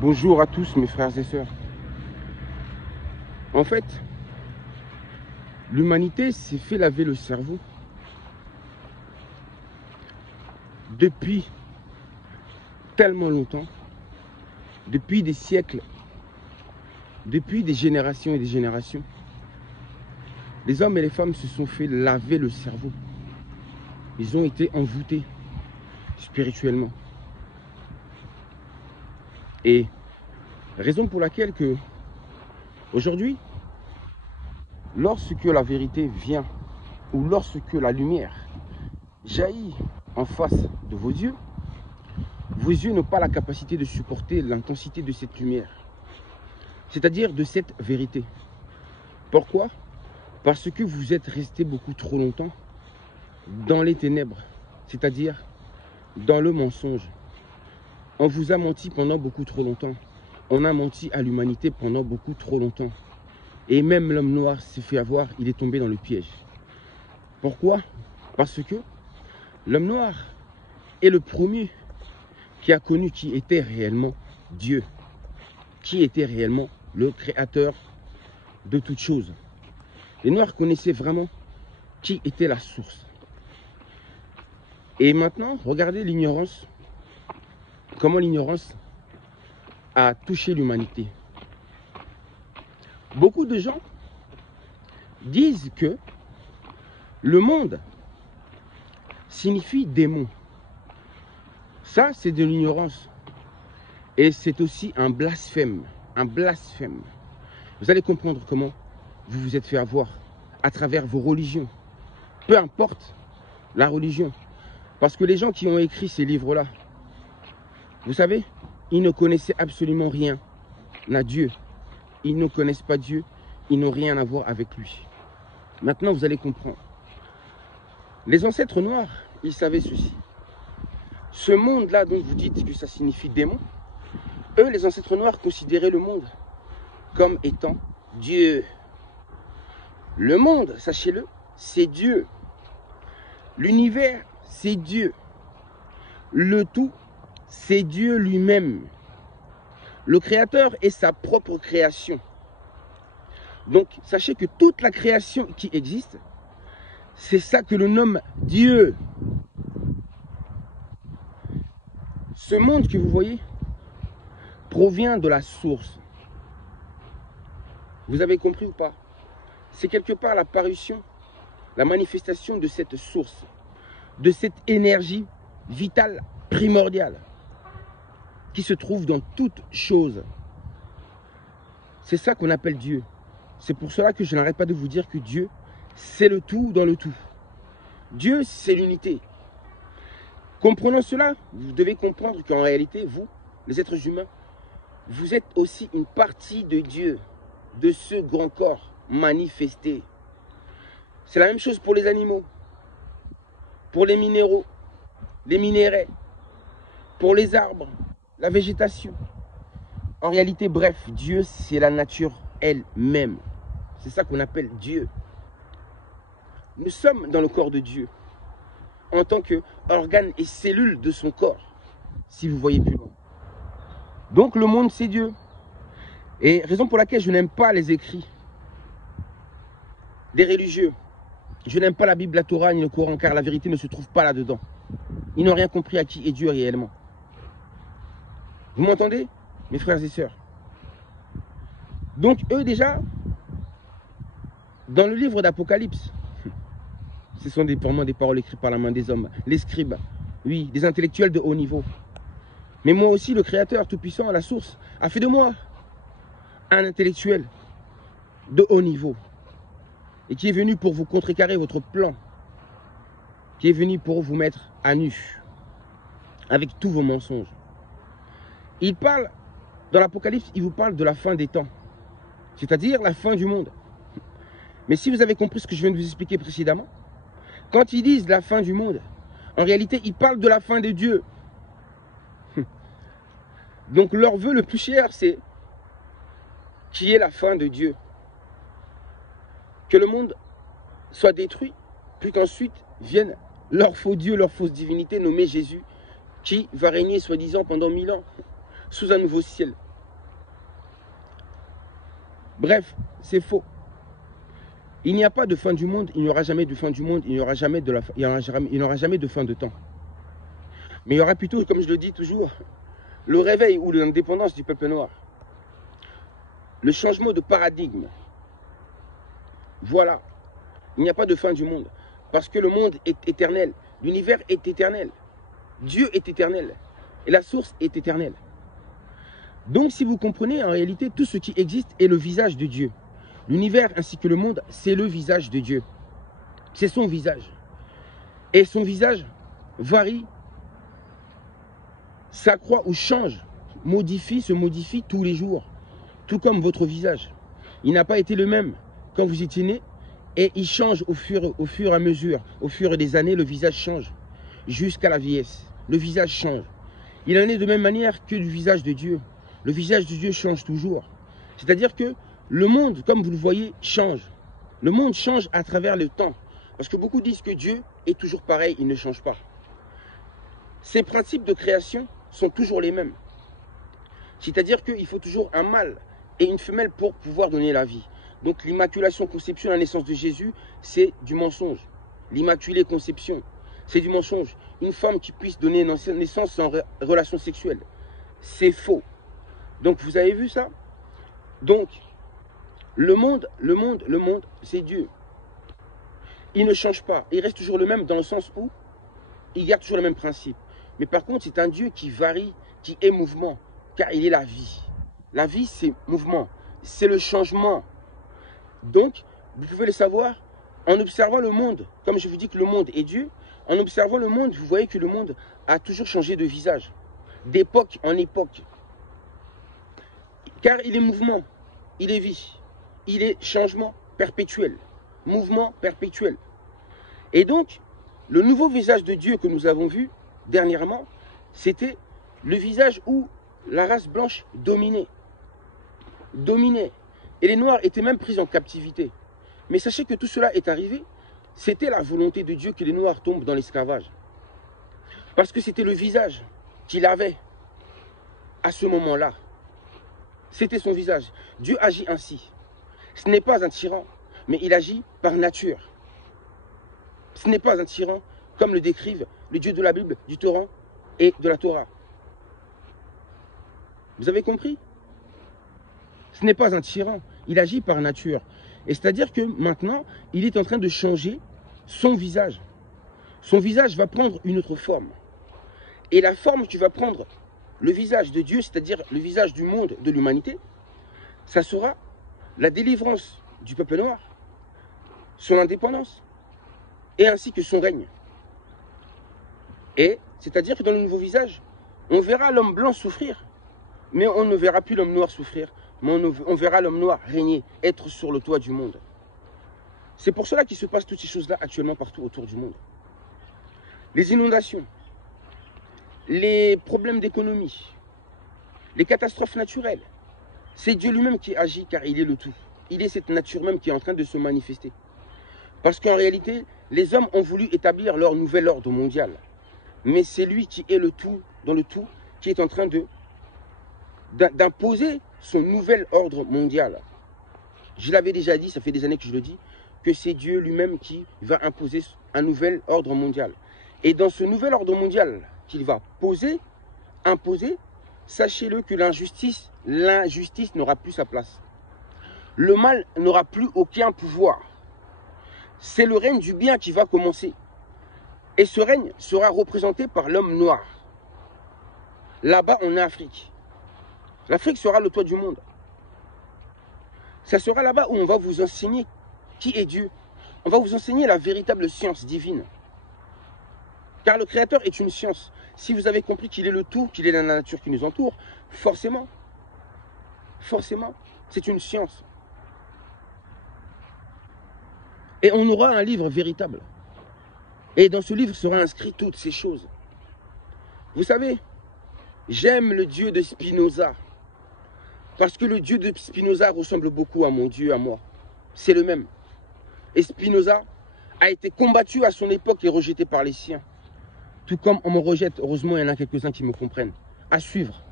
Bonjour à tous mes frères et sœurs. En fait, l'humanité s'est fait laver le cerveau depuis tellement longtemps, depuis des siècles, depuis des générations et des générations. Les hommes et les femmes se sont fait laver le cerveau. Ils ont été envoûtés spirituellement. Et raison pour laquelle que aujourd'hui, lorsque la vérité vient ou lorsque la lumière jaillit en face de vos yeux n'ont pas la capacité de supporter l'intensité de cette lumière, c'est-à-dire de cette vérité. Pourquoi? Parce que vous êtes resté beaucoup trop longtemps dans les ténèbres, c'est-à-dire dans le mensonge. On vous a menti pendant beaucoup trop longtemps. On a menti à l'humanité pendant beaucoup trop longtemps. Et même l'homme noir s'est fait avoir, il est tombé dans le piège. Pourquoi? Parce que l'homme noir est le premier qui a connu qui était réellement Dieu, qui était réellement le créateur de toutes choses. Les Noirs connaissaient vraiment qui était la source. Et maintenant, regardez l'ignorance, comment l'ignorance a touché l'humanité. Beaucoup de gens disent que le monde signifie démon. Ça, c'est de l'ignorance. Et c'est aussi un blasphème. Un blasphème. Vous allez comprendre comment vous vous êtes fait avoir à travers vos religions. Peu importe la religion. Parce que les gens qui ont écrit ces livres-là, vous savez, ils ne connaissaient absolument rien à Dieu. Ils ne connaissent pas Dieu. Ils n'ont rien à voir avec lui. Maintenant, vous allez comprendre. Les ancêtres noirs, ils savaient ceci. Ce monde-là dont vous dites que ça signifie démon, eux, les ancêtres noirs, considéraient le monde comme étant Dieu. Le monde, sachez-le, c'est Dieu. L'univers, c'est Dieu. Le tout, c'est Dieu lui-même. Le créateur est sa propre création. Donc, sachez que toute la création qui existe, c'est ça que l'on nomme Dieu. Ce monde que vous voyez provient de la source. Vous avez compris ou pas? C'est quelque part la parution, la manifestation de cette source, de cette énergie vitale primordiale qui se trouve dans toute chose. C'est ça qu'on appelle Dieu. C'est pour cela que je n'arrête pas de vous dire que Dieu, c'est le tout dans le tout. Dieu, c'est l'unité. Comprenant cela, vous devez comprendre qu'en réalité, vous, les êtres humains, vous êtes aussi une partie de Dieu, de ce grand corps manifesté. C'est la même chose pour les animaux, pour les minéraux, les minéraux, pour les arbres, la végétation. En réalité, bref, Dieu, c'est la nature elle-même. C'est ça qu'on appelle Dieu. Nous sommes dans le corps de Dieu, en tant qu'organes et cellules de son corps, si vous voyez plus loin. Donc le monde, c'est Dieu. Et raison pour laquelle je n'aime pas les écrits des religieux. Je n'aime pas la Bible, la Torah, ni le Coran, car la vérité ne se trouve pas là-dedans. Ils n'ont rien compris à qui est Dieu réellement. Vous m'entendez, mes frères et sœurs? Donc eux déjà, dans le livre d'Apocalypse, ce sont vraiment des paroles écrites par la main des hommes, les scribes, oui, des intellectuels de haut niveau. Mais moi aussi, le Créateur Tout-Puissant, la source, a fait de moi un intellectuel de haut niveau. Et qui est venu pour vous contrecarrer votre plan. Qui est venu pour vous mettre à nu. Avec tous vos mensonges. Il parle, dans l'Apocalypse, il vous parle de la fin des temps. C'est-à-dire la fin du monde. Mais si vous avez compris ce que je viens de vous expliquer précédemment, quand ils disent la fin du monde, en réalité, ils parlent de la fin de Dieu. Donc leur vœu le plus cher, c'est qui est la fin de Dieu. Que le monde soit détruit, puis qu'ensuite vienne leur faux Dieu, leur fausse divinité nommée Jésus, qui va régner soi-disant pendant 1000 ans, sous un nouveau ciel Bref, c'est faux. Il n'y a pas de fin du monde, il n'y aura jamais de fin du monde, il n'y aura jamais de fin de temps. Mais il y aura plutôt, comme je le dis toujours, le réveil ou l'indépendance du peuple noir. Le changement de paradigme. Voilà. Il n'y a pas de fin du monde. Parce que le monde est éternel. L'univers est éternel. Dieu est éternel. Et la source est éternelle. Donc si vous comprenez, en réalité, tout ce qui existe est le visage de Dieu. L'univers ainsi que le monde, c'est le visage de Dieu. C'est son visage. Et son visage varie, s'accroît ou change, se modifie tous les jours. Tout comme votre visage. Il n'a pas été le même quand vous étiez né et il change au fur et à mesure. Au fur des années, le visage change jusqu'à la vieillesse. Le visage change. Il en est de même manière que le visage de Dieu. Le visage de Dieu change toujours. C'est-à-dire que le monde, comme vous le voyez, change. Le monde change à travers le temps. Parce que beaucoup disent que Dieu est toujours pareil, il ne change pas. Ces principes de création sont toujours les mêmes. C'est-à-dire qu'il faut toujours un mâle et une femelle pour pouvoir donner la vie. Donc l'immaculation conception, la naissance de Jésus, c'est du mensonge. L'immaculée conception, c'est du mensonge. Une femme qui puisse donner naissance sans relation sexuelle, c'est faux. Donc vous avez vu ça? Donc, le monde, c'est Dieu. Il ne change pas. Il reste toujours le même dans le sens où il garde toujours le même principe. Mais par contre, c'est un Dieu qui varie, qui est mouvement, car il est la vie. La vie, c'est mouvement, c'est le changement. Donc, vous pouvez le savoir en observant le monde. Comme je vous dis que le monde est Dieu, en observant le monde, vous voyez que le monde a toujours changé de visage, d'époque en époque. Car il est mouvement, il est vie, il est changement perpétuel, mouvement perpétuel. Et donc, le nouveau visage de Dieu que nous avons vu dernièrement, c'était le visage où la race blanche dominait. Et les Noirs étaient même pris en captivité. Mais sachez que tout cela est arrivé, c'était la volonté de Dieu que les Noirs tombent dans l'esclavage. Parce que c'était le visage qu'il avait à ce moment-là. C'était son visage. Dieu agit ainsi. Ce n'est pas un tyran, mais il agit par nature. Ce n'est pas un tyran, comme le décrivent le Dieu de la Bible, du Torah et de la Torah. Vous avez compris? Ce n'est pas un tyran, il agit par nature. Et c'est-à-dire que maintenant, il est en train de changer son visage. Son visage va prendre une autre forme. Et la forme qui va prendre le visage de Dieu, c'est-à-dire le visage du monde, de l'humanité, ça sera la délivrance du peuple noir, son indépendance, et ainsi que son règne. Et c'est-à-dire que dans le nouveau visage, on verra l'homme blanc souffrir, mais on ne verra plus l'homme noir souffrir, mais on verra l'homme noir régner, être sur le toit du monde. C'est pour cela qu'il se passe toutes ces choses-là actuellement partout autour du monde. Les inondations, les problèmes d'économie, les catastrophes naturelles, c'est Dieu lui-même qui agit car il est le tout. Il est cette nature même qui est en train de se manifester. Parce qu'en réalité, les hommes ont voulu établir leur nouvel ordre mondial. Mais c'est lui qui est le tout, dans le tout, qui est en train d'imposer son nouvel ordre mondial. Je l'avais déjà dit, ça fait des années que je le dis, que c'est Dieu lui-même qui va imposer un nouvel ordre mondial. Et dans ce nouvel ordre mondial qu'il va imposer, sachez-le que l'injustice n'aura plus sa place. Le mal n'aura plus aucun pouvoir. C'est le règne du bien qui va commencer. Et ce règne sera représenté par l'homme noir. Là-bas, en Afrique. L'Afrique sera le toit du monde. Ça sera là-bas où on va vous enseigner qui est Dieu. On va vous enseigner la véritable science divine. Car le Créateur est une science. Si vous avez compris qu'il est le tout, qu'il est la nature qui nous entoure, forcément, c'est une science. Et on aura un livre véritable. Et dans ce livre sera inscrit toutes ces choses. Vous savez, j'aime le Dieu de Spinoza. Parce que le Dieu de Spinoza ressemble beaucoup à mon Dieu, à moi. C'est le même. Et Spinoza a été combattu à son époque et rejeté par les siens. Tout comme on me rejette, heureusement il y en a quelques-uns qui me comprennent. À suivre.